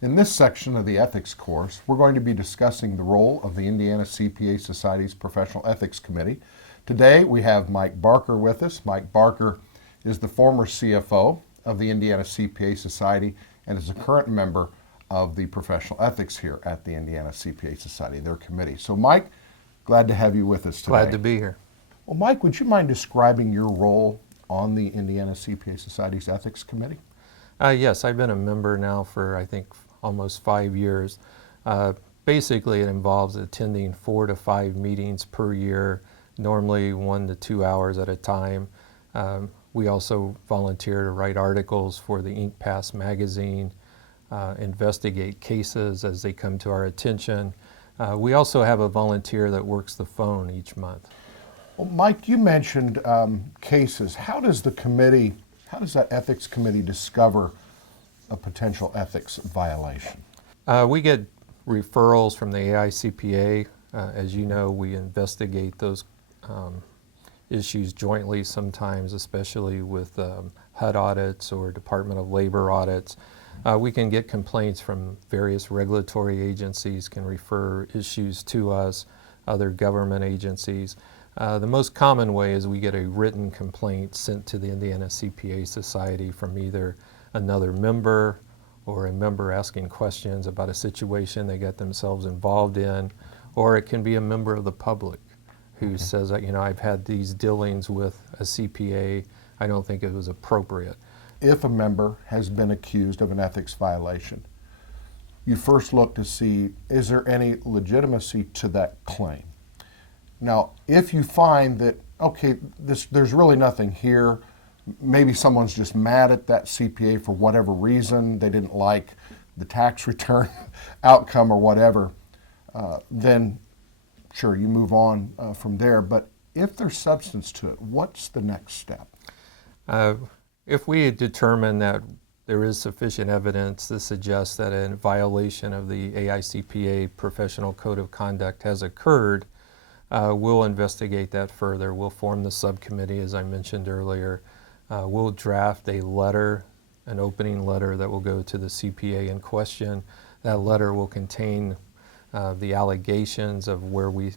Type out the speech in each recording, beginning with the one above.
In this section of the ethics course, we're going to be discussing the role of the Indiana CPA Society's Professional Ethics Committee. Today we have Mike Barker with us. Mike Barker is the former CFO of the Indiana CPA Society and is a current member of the professional ethics here at the Indiana CPA Society, their committee. So Mike, glad to have you with us today. Glad to be here. Well, Mike, would you mind describing your role on the Indiana CPA Society's Ethics Committee? Yes, I've been a member now for, I think, almost 5 years. Basically, it involves attending 4 to 5 meetings per year, normally 1 to 2 hours at a time. We also volunteer to write articles for the INCPAS magazine, investigate cases as they come to our attention. We also have a volunteer that works the phone each month. Well, Mike, you mentioned cases. How does that ethics committee discover a potential ethics violation? We get referrals from the AICPA. As you know, we investigate those issues jointly sometimes, especially with HUD audits or Department of Labor audits. We can get complaints from various regulatory agencies, can refer issues to us, other government agencies. The most common way is we get a written complaint sent to the Indiana CPA Society from either another member or a member asking questions about a situation they get themselves involved in, or it can be a member of the public who says that, I've had these dealings with a CPA, I don't think it was appropriate. If a member has been accused of an ethics violation, you first look to see, is there any legitimacy to that claim? Now, if you find that, okay, there's really nothing here, maybe someone's just mad at that CPA for whatever reason, they didn't like the tax return outcome or whatever, then sure, you move on from there. But if there's substance to it, what's the next step? If we determine that there is sufficient evidence to suggest that a violation of the AICPA Professional Code of Conduct has occurred, we'll investigate that further. We'll form the subcommittee, as I mentioned earlier. We'll draft a letter, an opening letter that will go to the CPA in question. That letter will contain the allegations of where we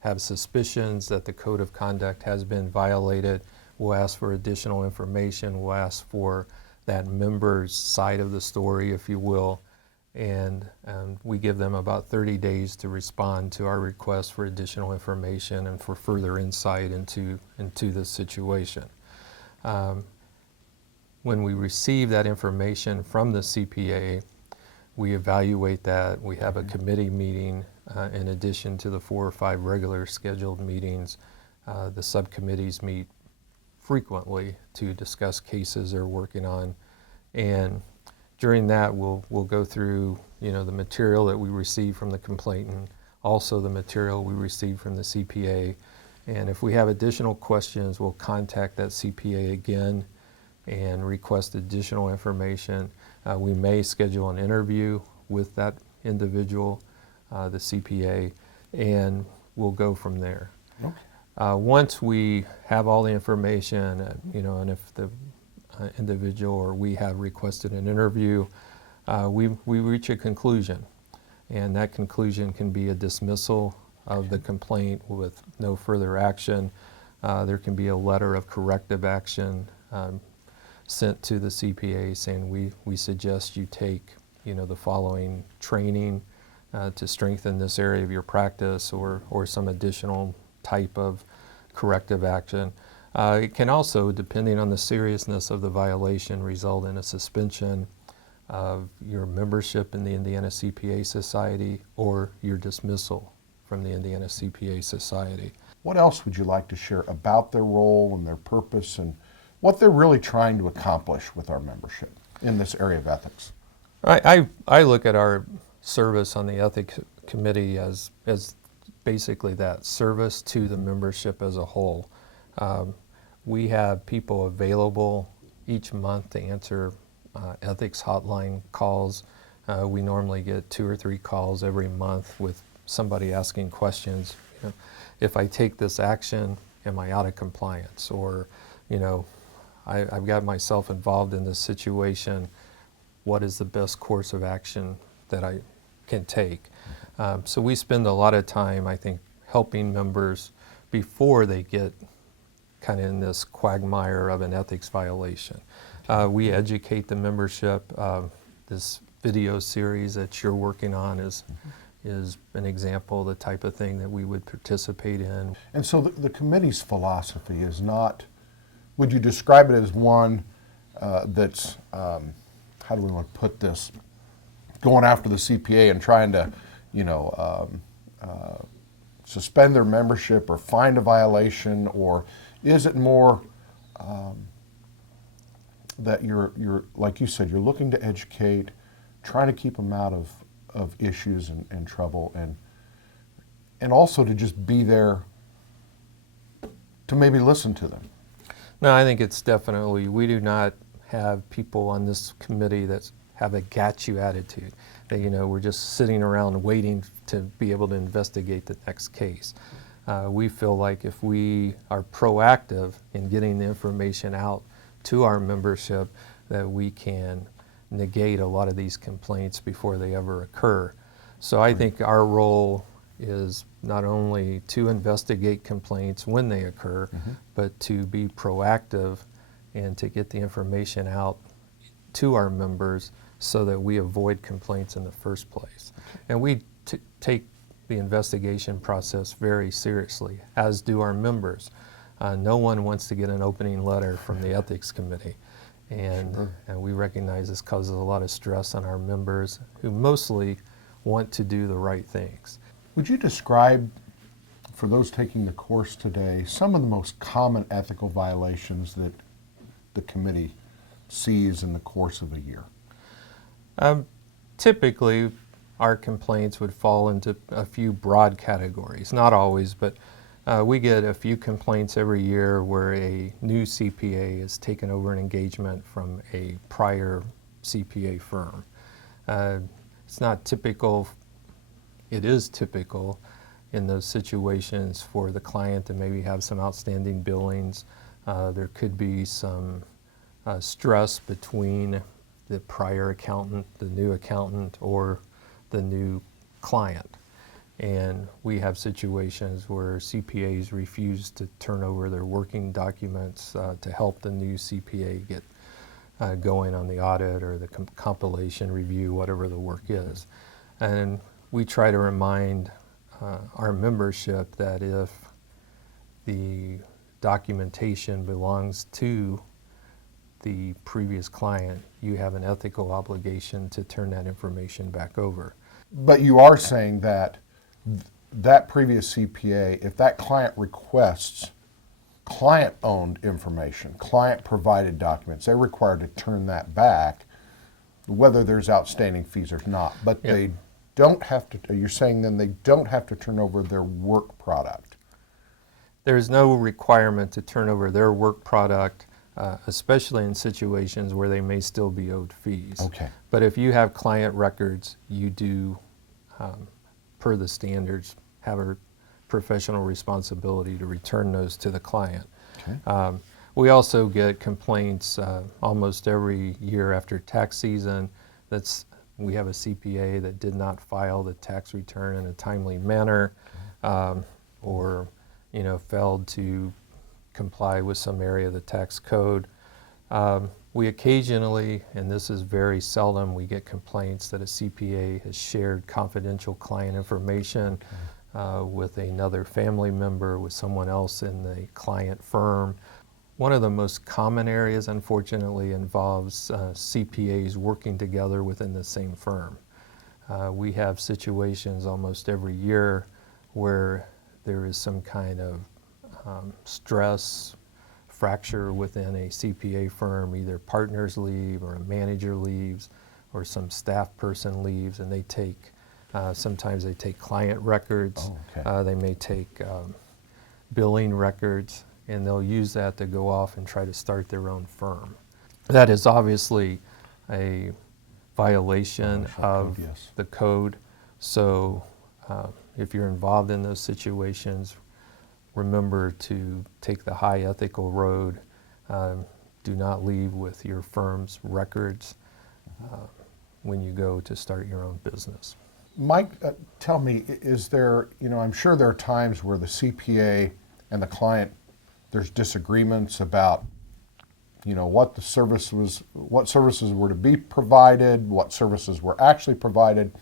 have suspicions that the Code of Conduct has been violated. We'll ask for additional information. We'll ask for that member's side of the story, if you will. And we give them about 30 days to respond to our request for additional information and for further insight into the situation. When we receive that information from the CPA, we evaluate that. We have a committee meeting in addition to the 4 or 5 regular scheduled meetings. The subcommittees meet frequently to discuss cases they're working on, and during that we'll go through the material that we receive from the complainant, also the material we receive from the CPA, and if we have additional questions, we'll contact that CPA again and request additional information. We may schedule an interview with that individual, the CPA, and we'll go from there. Okay. Once we have all the information, and if the individual or we have requested an interview, we reach a conclusion, and that conclusion can be a dismissal of the complaint with no further action. There can be a letter of corrective action sent to the CPA saying we suggest you take the following training to strengthen this area of your practice, or some additional type of corrective action. It can also, depending on the seriousness of the violation, result in a suspension of your membership in the Indiana CPA Society or your dismissal from the Indiana CPA Society. What else would you like to share about their role and their purpose and what they're really trying to accomplish with our membership in this area of ethics? I look at our service on the Ethics Committee as basically that, service to the membership as a whole. We have people available each month to answer ethics hotline calls. We normally get 2 or 3 calls every month with somebody asking questions. If I take this action, am I out of compliance? Or, I've got myself involved in this situation. what is the best course of action that I can take. So we spend a lot of time, I think, helping members before they get kind of in this quagmire of an ethics violation. We educate the membership. This video series that you're working on is an example of the type of thing that we would participate in. And so the committee's philosophy is not, would you describe it as one that's, how do we want to put this, going after the CPA and trying to, suspend their membership or find a violation, or is it more that you're, like you said, you're looking to educate, trying to keep them out of issues and trouble, and also to just be there to maybe listen to them? No, I think it's definitely, we do not have people on this committee that have a got you attitude. That, we're just sitting around waiting to be able to investigate the next case. We feel like if we are proactive in getting the information out to our membership, that we can negate a lot of these complaints before they ever occur. So I think our role is not only to investigate complaints when they occur, but to be proactive and to get the information out to our members so that we avoid complaints in the first place. And we take the investigation process very seriously, as do our members. No one wants to get an opening letter from the ethics committee. And we recognize this causes a lot of stress on our members who mostly want to do the right things. Would you describe, for those taking the course today, some of the most common ethical violations that the committee sees in the course of a year? Typically, our complaints would fall into a few broad categories. Not always, but we get a few complaints every year where a new CPA has taken over an engagement from a prior CPA firm. It's not typical. It is typical in those situations for the client to maybe have some outstanding billings. There could be some stress between the prior accountant, the new accountant, or the new client. And we have situations where CPAs refuse to turn over their working documents to help the new CPA get going on the audit or the compilation review, whatever the work is. And we try to remind our membership that if the documentation belongs to the previous client, you have an ethical obligation to turn that information back over. But you are saying that that previous CPA, if that client requests client-owned information, client-provided documents, they're required to turn that back, whether there's outstanding fees or not. But they don't have to, you're saying then they don't have to turn over their work product? There's no requirement to turn over their work product, especially in situations where they may still be owed fees. Okay. But if you have client records, you do, per the standards, have a professional responsibility to return those to the client. Okay. We also get complaints almost every year after tax season. We have a CPA that did not file the tax return in a timely manner, or failed to comply with some area of the tax code. We occasionally, and this is very seldom, we get complaints that a CPA has shared confidential client information with another family member, with someone else in the client firm. One of the most common areas, unfortunately, involves CPAs working together within the same firm. We have situations almost every year where there is some kind of stress, fracture within a CPA firm. Either partners leave, or a manager leaves, or some staff person leaves, and they take, sometimes they take client records. Oh, okay. They may take billing records, and they'll use that to go off and try to start their own firm. That is obviously a violation of code, yes. the code. So if you're involved in those situations, remember to take the high ethical road. Do not leave with your firm's records. when you go to start your own business. Mike, tell me, is there, I'm sure there are times where the CPA and the client, there's disagreements about, what services were to be provided, what services were actually provided.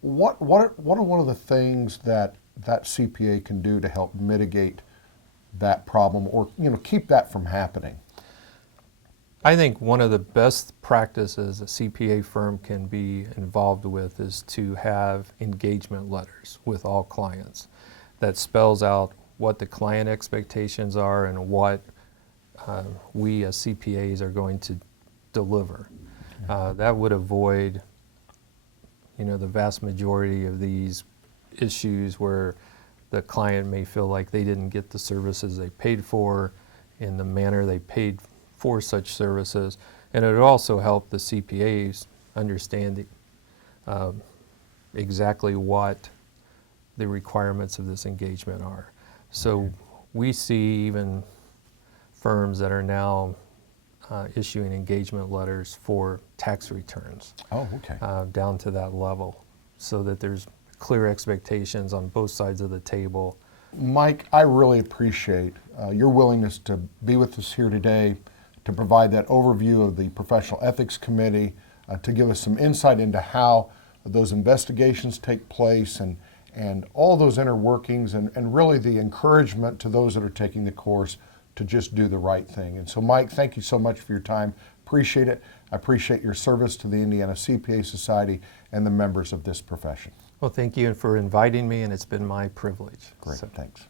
What are one of the things that CPA can do to help mitigate that problem or, keep that from happening? I think one of the best practices a CPA firm can be involved with is to have engagement letters with all clients that spells out what the client expectations are and what we as CPAs are going to deliver. That would avoid, the vast majority of these issues where the client may feel like they didn't get the services they paid for in the manner they paid for such services, and it would also help the CPAs understand exactly what the requirements of this engagement are. So we see even firms that are now issuing engagement letters for tax returns. Oh, okay. Down to that level, so that there's clear expectations on both sides of the table. Mike, I really appreciate your willingness to be with us here today, to provide that overview of the Professional Ethics Committee, to give us some insight into how those investigations take place and all those inner workings, and really the encouragement to those that are taking the course to just do the right thing. And so, Mike, thank you so much for your time. Appreciate it. I appreciate your service to the Indiana CPA Society and the members of this profession. Well, thank you for inviting me, and it's been my privilege. Great, So. thanks.